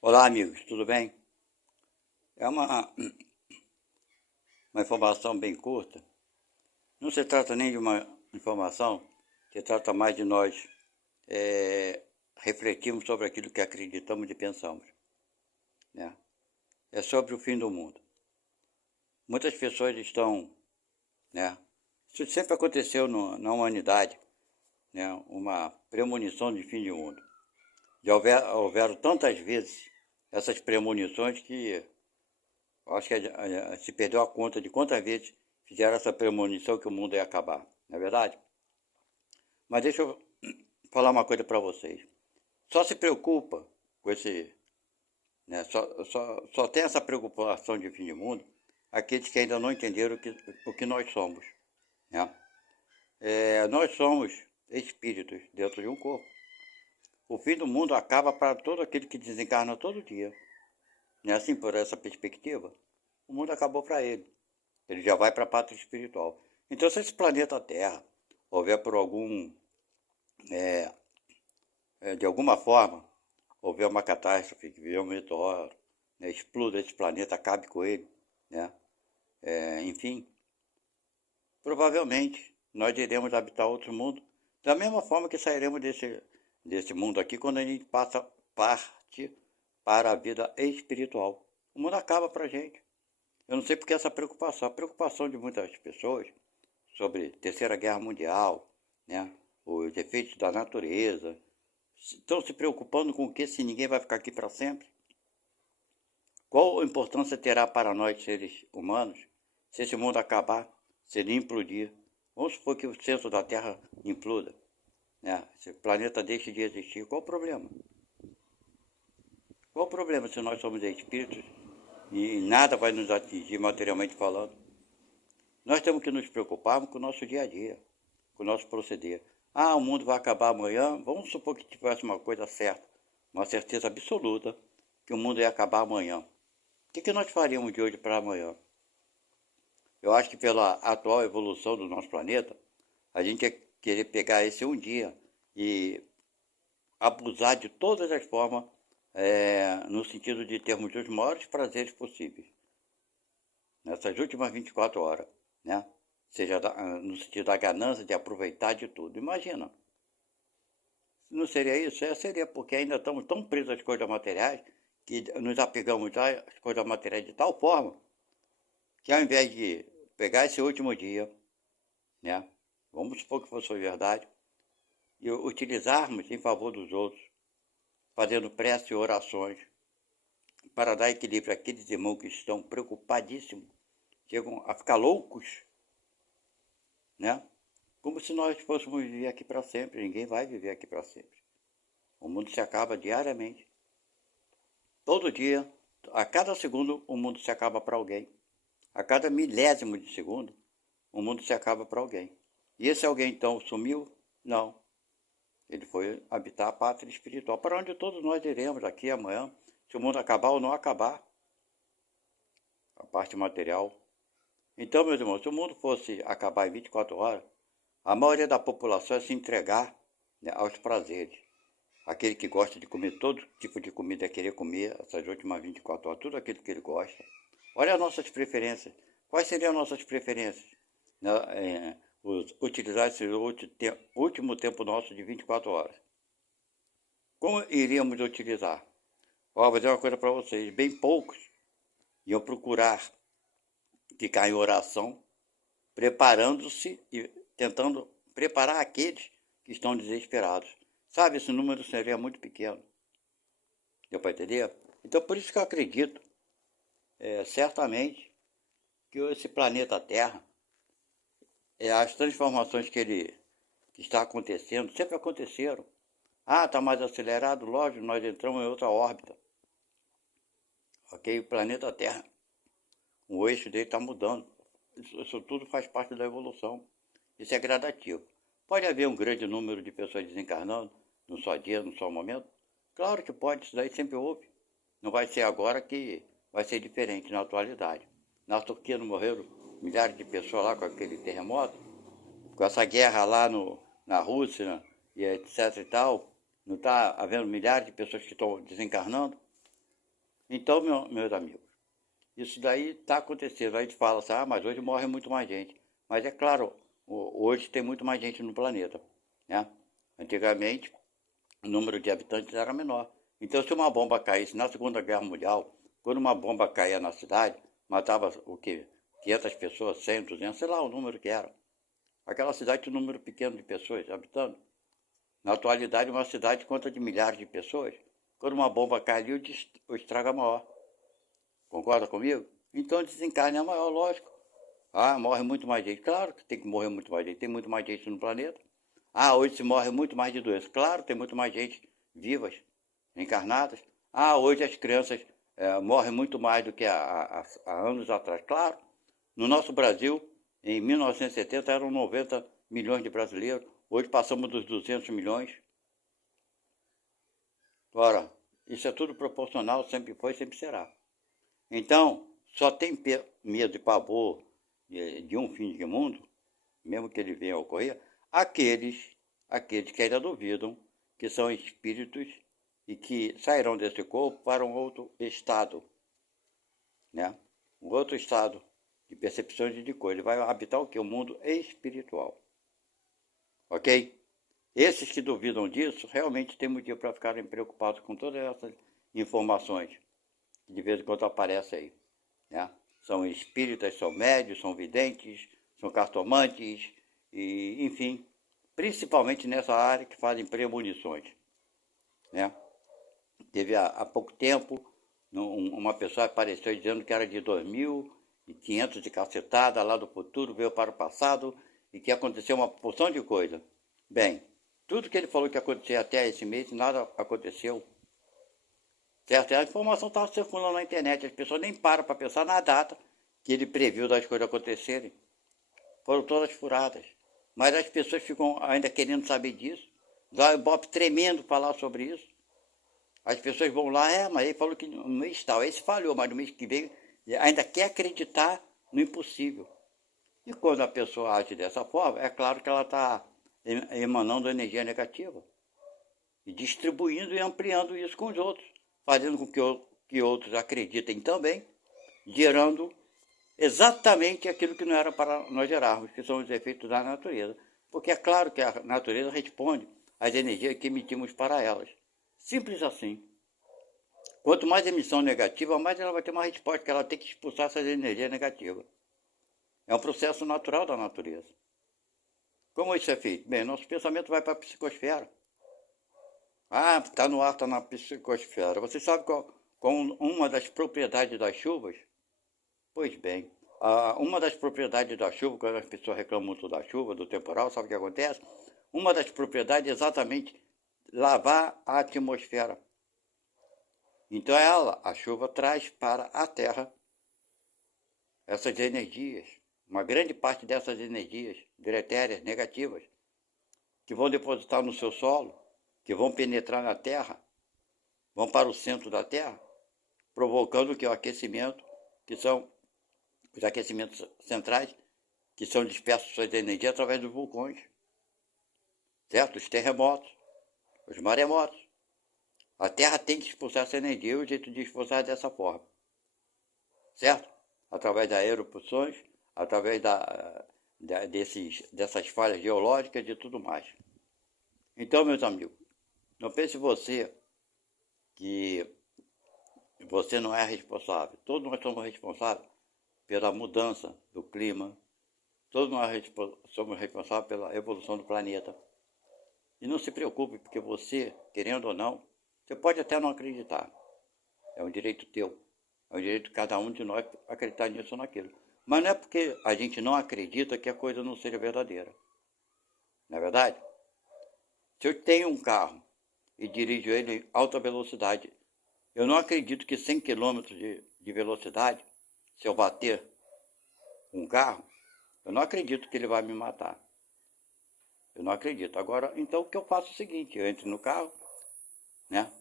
Olá, amigos, tudo bem? É uma informação bem curta. Não se trata nem de uma informação, se trata mais de nós refletirmos sobre aquilo que acreditamos e pensamos, né? É sobre o fim do mundo. Muitas pessoas estão, né? Isso sempre aconteceu na humanidade, né? Uma premonição de fim de mundo. Já houveram tantas vezes essas premonições que acho que se perdeu a conta de quantas vezes fizeram essa premonição que o mundo ia acabar, não é verdade? Mas deixa eu falar uma coisa para vocês. Só se preocupa com esse, né? Só tem essa preocupação de fim de mundo aqueles que ainda não entenderam o que nós somos, né? Nós somos espíritos dentro de um corpo. O fim do mundo acaba para todo aquele que desencarna todo dia. Não é assim, por essa perspectiva? O mundo acabou para ele. Ele já vai para a pátria espiritual. Então, se esse planeta Terra houver por de alguma forma, houver uma catástrofe, que vier um meteoro, né, exploda esse planeta, acabe com ele, né? Enfim, provavelmente nós iremos habitar outro mundo, da mesma forma que sairemos desse mundo aqui quando a gente parte para a vida espiritual. O mundo acaba para a gente. Eu não sei porque essa preocupação, a preocupação de muitas pessoas sobre Terceira Guerra Mundial, né? Os efeitos da natureza. Estão se preocupando com o que se ninguém vai ficar aqui para sempre? Qual a importância terá para nós, seres humanos, se esse mundo acabar, se ele implodir? Vamos supor que o centro da Terra imploda, né? Se o planeta deixe de existir, qual o problema? Qual o problema se nós somos espíritos e nada vai nos atingir materialmente falando? Nós temos que nos preocupar com o nosso dia a dia, com o nosso proceder. Ah, o mundo vai acabar amanhã. Vamos supor que tivesse uma coisa certa, uma certeza absoluta que o mundo ia acabar amanhã. O que nós faríamos de hoje para amanhã? Eu acho que pela atual evolução do nosso planeta, a gente ia querer pegar esse um dia e abusar de todas as formas, no sentido de termos os maiores prazeres possíveis, nessas últimas 24 horas, né? Seja no sentido da ganância, de aproveitar de tudo. Imagina, não seria isso? Seria porque ainda estamos tão presos às coisas materiais que nos apegamos às coisas materiais de tal forma que ao invés de pegar esse último dia, né? Vamos supor que fosse verdade, e utilizarmos em favor dos outros, fazendo preces e orações, para dar equilíbrio àqueles irmãos que estão preocupadíssimos, chegam a ficar loucos, né? Como se nós fôssemos viver aqui para sempre. Ninguém vai viver aqui para sempre. O mundo se acaba diariamente. Todo dia, a cada segundo, o mundo se acaba para alguém. A cada milésimo de segundo, o mundo se acaba para alguém. E esse alguém, então, sumiu? Não. Ele foi habitar a pátria espiritual, para onde todos nós iremos daqui amanhã, se o mundo acabar ou não acabar. A parte material. Então, meus irmãos, se o mundo fosse acabar em 24 horas, a maioria da população ia se entregar, né, aos prazeres. Aquele que gosta de comer todo tipo de comida, é querer comer essas últimas 24 horas, tudo aquilo que ele gosta. Olha as nossas preferências. Quais seriam as nossas preferências? Utilizar esse último tempo nosso de 24 horas. Como iríamos utilizar? Vou dizer uma coisa para vocês. Bem poucos iam procurar ficar em oração, preparando-se e tentando preparar aqueles que estão desesperados. Sabe, esse número seria muito pequeno. Deu para entender? Então, por isso que eu acredito, certamente, que esse planeta Terra, as transformações que está acontecendo, sempre aconteceram. Ah, está mais acelerado? Lógico, nós entramos em outra órbita. Ok? O planeta Terra, o eixo dele está mudando. Isso tudo faz parte da evolução. Isso é gradativo. Pode haver um grande número de pessoas desencarnando num só dia, num só momento? Claro que pode, isso daí sempre houve. Não vai ser agora que vai ser diferente na atualidade. Na Turquia não morreram milhares de pessoas lá com aquele terremoto? Com essa guerra lá na Rússia, né, e etc e tal, não está havendo milhares de pessoas que estão desencarnando? Então, meus amigos, isso daí está acontecendo. A gente fala assim, mas hoje morre muito mais gente. Mas é claro, hoje tem muito mais gente no planeta, né? Antigamente, o número de habitantes era menor. Então, se uma bomba caísse na Segunda Guerra Mundial, quando uma bomba caía na cidade, matava o quê? 500 pessoas, 100, 200, sei lá o número que era. Aquela cidade tinha um número pequeno de pessoas habitando. Na atualidade, uma cidade conta de milhares de pessoas. Quando uma bomba cai ali, o estrago é maior. Concorda comigo? Então, o desencarne é maior, lógico. Morre muito mais gente. Claro que tem que morrer muito mais gente. Tem muito mais gente no planeta. Hoje se morre muito mais de doença. Claro, tem muito mais gente vivas, encarnadas. Hoje as crianças morrem muito mais do que há anos atrás. Claro, no nosso Brasil, em 1970, eram 90 milhões de brasileiros. Hoje passamos dos 200 milhões. Ora, isso é tudo proporcional, sempre foi, sempre será. Então, só tem medo e pavor de um fim de mundo, mesmo que ele venha a ocorrer, aqueles que ainda duvidam, que são espíritos e que sairão desse corpo para um outro estado, né? Um outro estado de percepções e de coisas. Ele vai habitar o que? O mundo espiritual. Ok? Esses que duvidam disso realmente têm motivo para ficarem preocupados com todas essas informações que de vez em quando aparecem aí, né? São espíritas, são médios, são videntes, são cartomantes, e, enfim, principalmente nessa área que fazem premonições, né? Teve há pouco tempo uma pessoa apareceu dizendo que era de 2500 de cacetada lá do futuro, veio para o passado e que aconteceu uma porção de coisa. Bem, tudo que ele falou que ia acontecer até esse mês, nada aconteceu. Certo? A informação estava circulando na internet, as pessoas nem param para pensar na data que ele previu das coisas acontecerem. Foram todas furadas. Mas as pessoas ficam ainda querendo saber disso. Dá o Ibope tremendo falar sobre isso. As pessoas vão lá, mas ele falou que no mês tal, esse falhou, mas no mês que vem ainda quer acreditar no impossível. E quando a pessoa age dessa forma, é claro que ela está emanando energia negativa e distribuindo e ampliando isso com os outros, fazendo com que outros acreditem também, gerando exatamente aquilo que não era para nós gerarmos, que são os efeitos da natureza. Porque é claro que a natureza responde às energias que emitimos para elas. Simples assim. Quanto mais emissão negativa, mais ela vai ter uma resposta, que ela tem que expulsar essas energias negativas. É um processo natural da natureza. Como isso é feito? Bem, nosso pensamento vai para a psicosfera. Está no ar, está na psicosfera. Você sabe qual uma das propriedades das chuvas? Pois bem, uma das propriedades da chuva, quando as pessoas reclamam muito da chuva, do temporal, sabe o que acontece? Uma das propriedades é exatamente lavar a atmosfera. Então a chuva, traz para a Terra essas energias, uma grande parte dessas energias deletérias, negativas, que vão depositar no seu solo, que vão penetrar na Terra, vão para o centro da Terra, provocando o aquecimento, que são os aquecimentos centrais, que são dispersos suas energias através dos vulcões, certo? Os terremotos, os maremotos. A Terra tem que expulsar essa energia, e o jeito de expulsar é dessa forma, certo? Através das erupções, através dessas falhas geológicas e tudo mais. Então, meus amigos, não pense você que você não é responsável. Todos nós somos responsáveis pela mudança do clima, todos nós somos responsáveis pela evolução do planeta. E não se preocupe, porque você, querendo ou não, você pode até não acreditar. É um direito teu. É um direito de cada um de nós acreditar nisso ou naquilo. Mas não é porque a gente não acredita que a coisa não seja verdadeira. Não é verdade? Se eu tenho um carro e dirijo ele em alta velocidade, eu não acredito que 100 km de velocidade, se eu bater um carro, eu não acredito que ele vai me matar. Eu não acredito. Agora, então o que eu faço é o seguinte, eu entro no carro, né?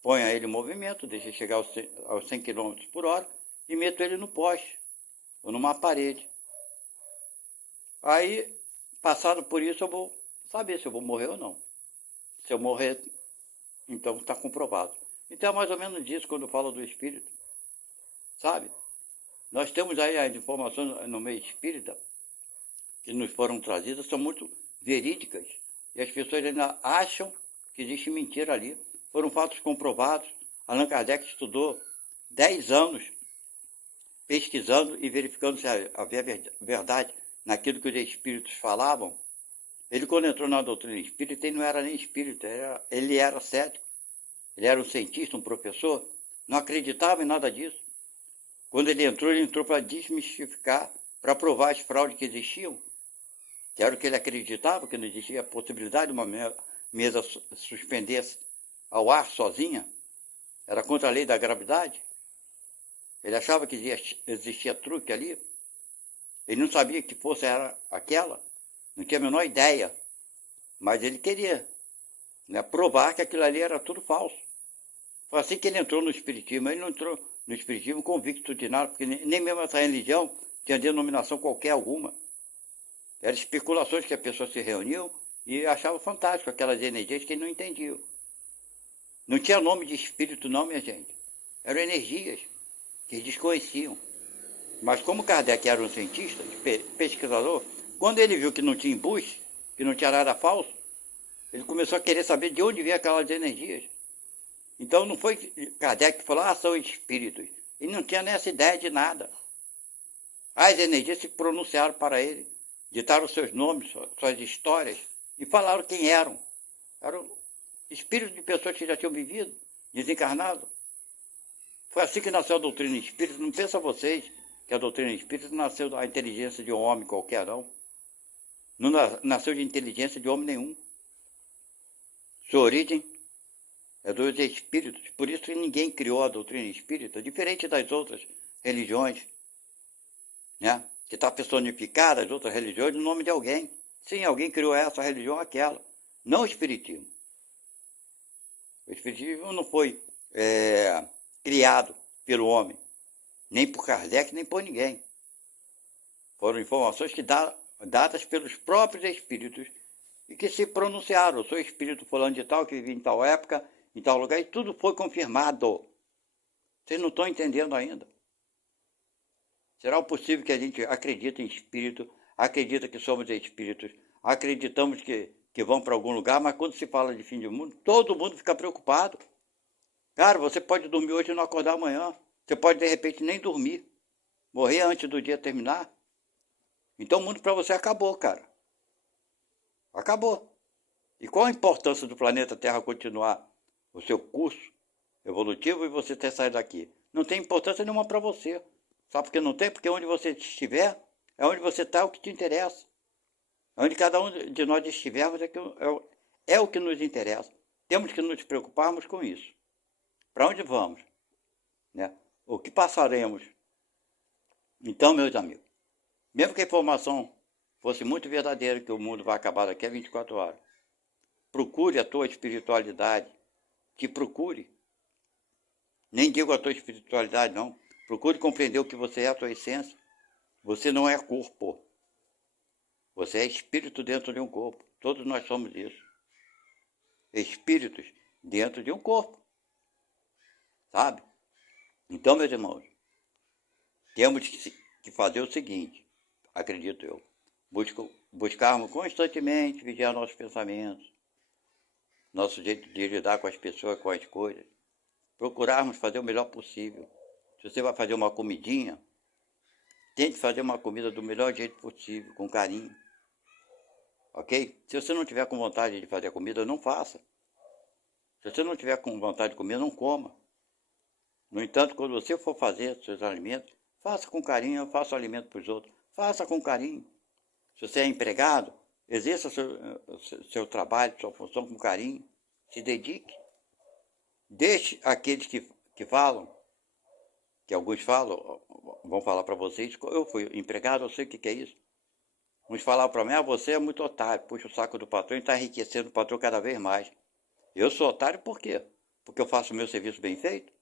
Ponho ele em movimento, deixo ele chegar aos 100 km por hora e meto ele no poste ou numa parede. Aí, passado por isso, eu vou saber se eu vou morrer ou não. Se eu morrer, então está comprovado. Então é mais ou menos isso quando fala do espírito, sabe? Nós temos aí as informações no meio espírita que nos foram trazidas, são muito verídicas. E as pessoas ainda acham que existe mentira ali. Foram fatos comprovados. Allan Kardec estudou 10 anos pesquisando e verificando se havia verdade naquilo que os espíritos falavam. Ele, quando entrou na doutrina espírita, ele não era nem espírita, ele era cético. Ele era um cientista, um professor, não acreditava em nada disso. Quando ele entrou para desmistificar, para provar as fraudes que existiam, que era o que ele acreditava, que não existia a possibilidade de uma mesa suspender-se ao ar sozinha, era contra a lei da gravidade. Ele achava que existia truque ali. Ele não sabia que força era aquela, não tinha a menor ideia, mas ele queria, né, provar que aquilo ali era tudo falso. Foi assim que ele entrou no Espiritismo. Ele não entrou no Espiritismo convicto de nada, porque nem mesmo essa religião tinha denominação qualquer alguma. Eram especulações que as pessoas se reuniam e achavam fantástico aquelas energias que ele não entendiam. Não tinha nome de espírito não, minha gente. Eram energias que eles desconheciam. Mas como Kardec era um cientista, pesquisador, quando ele viu que não tinha embuste, que não tinha nada falso, ele começou a querer saber de onde vinha aquelas energias. Então não foi Kardec que falou, são espíritos. Ele não tinha nessa ideia de nada. As energias se pronunciaram para ele, ditaram seus nomes, suas histórias, e falaram quem eram. Eram espíritos de pessoas que já tinham vivido, desencarnado. Foi assim que nasceu a doutrina espírita. Não pensa vocês que a doutrina espírita nasceu da inteligência de um homem qualquer, não. Não nasceu de inteligência de homem nenhum. Sua origem é dos espíritos. Por isso que ninguém criou a doutrina espírita, diferente das outras religiões, né? Que está personificada, as outras religiões, no nome de alguém. Sim, alguém criou essa religião, aquela. Não o espiritismo. O espiritismo não foi criado pelo homem, nem por Kardec, nem por ninguém. Foram informações que dadas pelos próprios espíritos e que se pronunciaram. Eu sou espírito fulano de tal, que vivi em tal época, em tal lugar, e tudo foi confirmado. Vocês não estão entendendo ainda. Será possível que a gente acredite em espírito, acredita que somos espíritos, acreditamos que vão para algum lugar, mas quando se fala de fim do mundo, todo mundo fica preocupado. Cara, você pode dormir hoje e não acordar amanhã. Você pode, de repente, nem dormir. Morrer antes do dia terminar. Então o mundo para você acabou, cara. Acabou. E qual a importância do planeta Terra continuar o seu curso evolutivo e você ter saído daqui? Não tem importância nenhuma para você. Sabe por que não tem? Porque onde você estiver, é onde você está, é o que te interessa. Onde cada um de nós estivermos é o que nos interessa. Temos que nos preocuparmos com isso. Para onde vamos? Né? O que passaremos? Então, meus amigos, mesmo que a informação fosse muito verdadeira, que o mundo vai acabar daqui a 24 horas, procure a tua espiritualidade, que procure. Nem digo a tua espiritualidade, não. Procure compreender o que você é, a tua essência. Você não é corpo. Você é espírito dentro de um corpo. Todos nós somos isso. Espíritos dentro de um corpo. Sabe? Então, meus irmãos, temos que fazer o seguinte, acredito eu, buscarmos constantemente vigiar nossos pensamentos, nosso jeito de lidar com as pessoas, com as coisas, procurarmos fazer o melhor possível. Se você vai fazer uma comidinha, tente fazer uma comida do melhor jeito possível, com carinho, ok? Se você não tiver com vontade de fazer a comida, não faça. Se você não tiver com vontade de comer, não coma. No entanto, quando você for fazer seus alimentos, faça com carinho, faça o alimento para os outros. Faça com carinho. Se você é empregado, exerça seu trabalho, sua função com carinho. Se dedique. Deixe aqueles que falam, que alguns falam, vão falar para vocês, eu fui empregado, eu sei o que é isso. Uns falaram para mim, você é muito otário, puxa o saco do patrão e está enriquecendo o patrão cada vez mais. Eu sou otário por quê? Porque eu faço o meu serviço bem feito.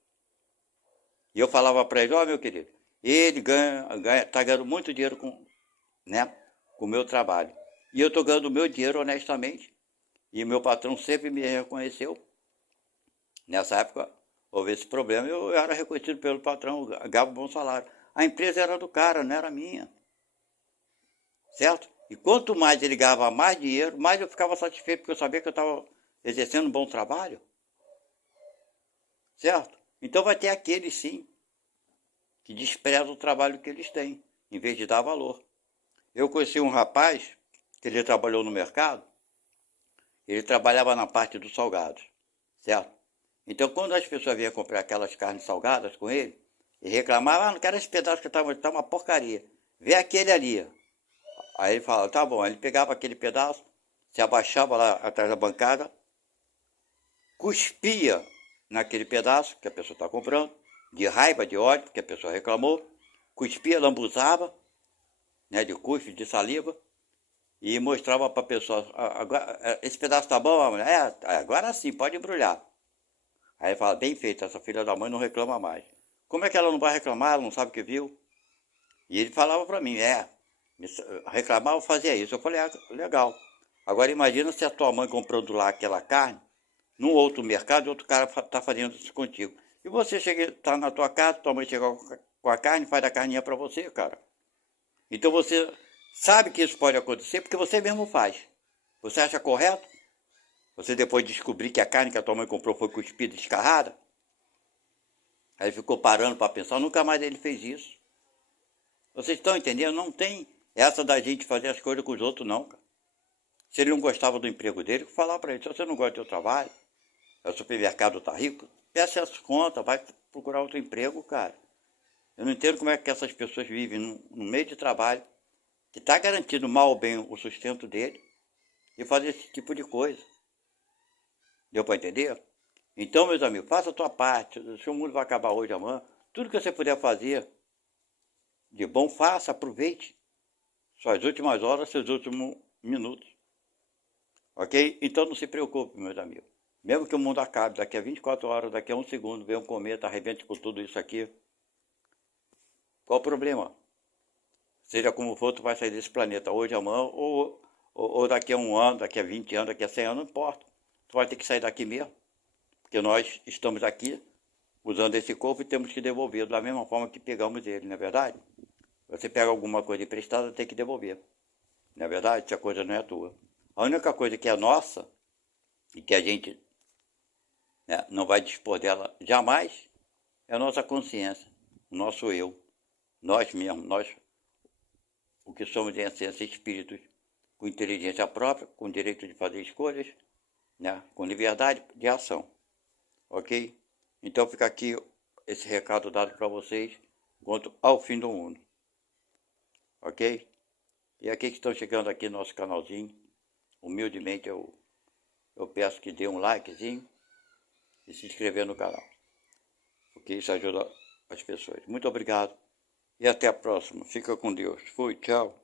E eu falava para ele, meu querido, ele está ganhando muito dinheiro com o meu trabalho. E eu estou ganhando o meu dinheiro honestamente. E meu patrão sempre me reconheceu. Nessa época, houve esse problema, eu era reconhecido pelo patrão, ganhava um bom salário. A empresa era do cara, não era minha. Certo? E quanto mais ele ganhava mais dinheiro, mais eu ficava satisfeito, porque eu sabia que eu estava exercendo um bom trabalho. Certo? Então vai ter aqueles sim, que desprezam o trabalho que eles têm, em vez de dar valor. Eu conheci um rapaz, que ele trabalhou no mercado, ele trabalhava na parte dos salgados, certo? Então, quando as pessoas vinham comprar aquelas carnes salgadas com ele, ele reclamava, não quero esse pedaço que tá uma porcaria. Vê aquele ali. Aí ele falava, tá bom. Aí ele pegava aquele pedaço, se abaixava lá atrás da bancada, cuspia naquele pedaço que a pessoa está comprando, de raiva, de ódio, porque a pessoa reclamou, cuspia, lambuzava, né, de cuspe, de saliva, e mostrava para a pessoa, agora, esse pedaço tá bom, a mulher? Agora sim, pode embrulhar. Aí fala, bem feito, essa filha da mãe não reclama mais. Como é que ela não vai reclamar? Ela não sabe o que viu? E ele falava para mim, reclamar ou fazia isso. Eu falei, legal. Agora imagina se a tua mãe comprando lá aquela carne, num outro mercado, e outro cara está fazendo isso contigo. E você chega, tá na tua casa, tua mãe chega com a carne, faz a carninha para você, cara. Então você sabe que isso pode acontecer porque você mesmo faz. Você acha correto? Você depois descobrir que a carne que a tua mãe comprou foi cuspida, descarrada? Aí ficou parando para pensar, nunca mais ele fez isso. Vocês estão entendendo? Não tem essa da gente fazer as coisas com os outros, não, cara. Se ele não gostava do emprego dele, falar para ele, se você não gosta do seu trabalho, o supermercado está rico, peça as contas, vai procurar outro emprego, cara. Eu não entendo como é que essas pessoas vivem no meio de trabalho, que está garantindo mal ou bem o sustento dele, e fazer esse tipo de coisa. Deu para entender? Então, meus amigos, faça a tua parte. Se o mundo vai acabar hoje, amanhã, tudo que você puder fazer de bom, faça, aproveite suas últimas horas, seus últimos minutos. Ok? Então não se preocupe, meus amigos. Mesmo que o mundo acabe daqui a 24 horas, daqui a um segundo, venha um cometa, arrebente com tudo isso aqui. Qual o problema? Seja como for, tu vai sair desse planeta hoje, amanhã, ou daqui a um ano, daqui a 20 anos, daqui a 100 anos, não importa. Tu vai ter que sair daqui mesmo. Porque nós estamos aqui usando esse corpo e temos que devolver da mesma forma que pegamos ele, não é verdade? Você pega alguma coisa emprestada, tem que devolver. Não é verdade? Se a coisa não é tua. A única coisa que é nossa e que a gente, né, não vai dispor dela jamais é a nossa consciência, o nosso eu. Nós mesmos, nós, o que somos em essência espíritos com inteligência própria, com direito de fazer escolhas, né, com liberdade de ação. Ok? Então fica aqui esse recado dado para vocês quanto ao fim do mundo. Ok? E aqui que estão chegando aqui no nosso canalzinho, humildemente eu peço que dê um likezinho e se inscrever no canal. Porque isso ajuda as pessoas. Muito obrigado e até a próxima. Fica com Deus. Fui, tchau.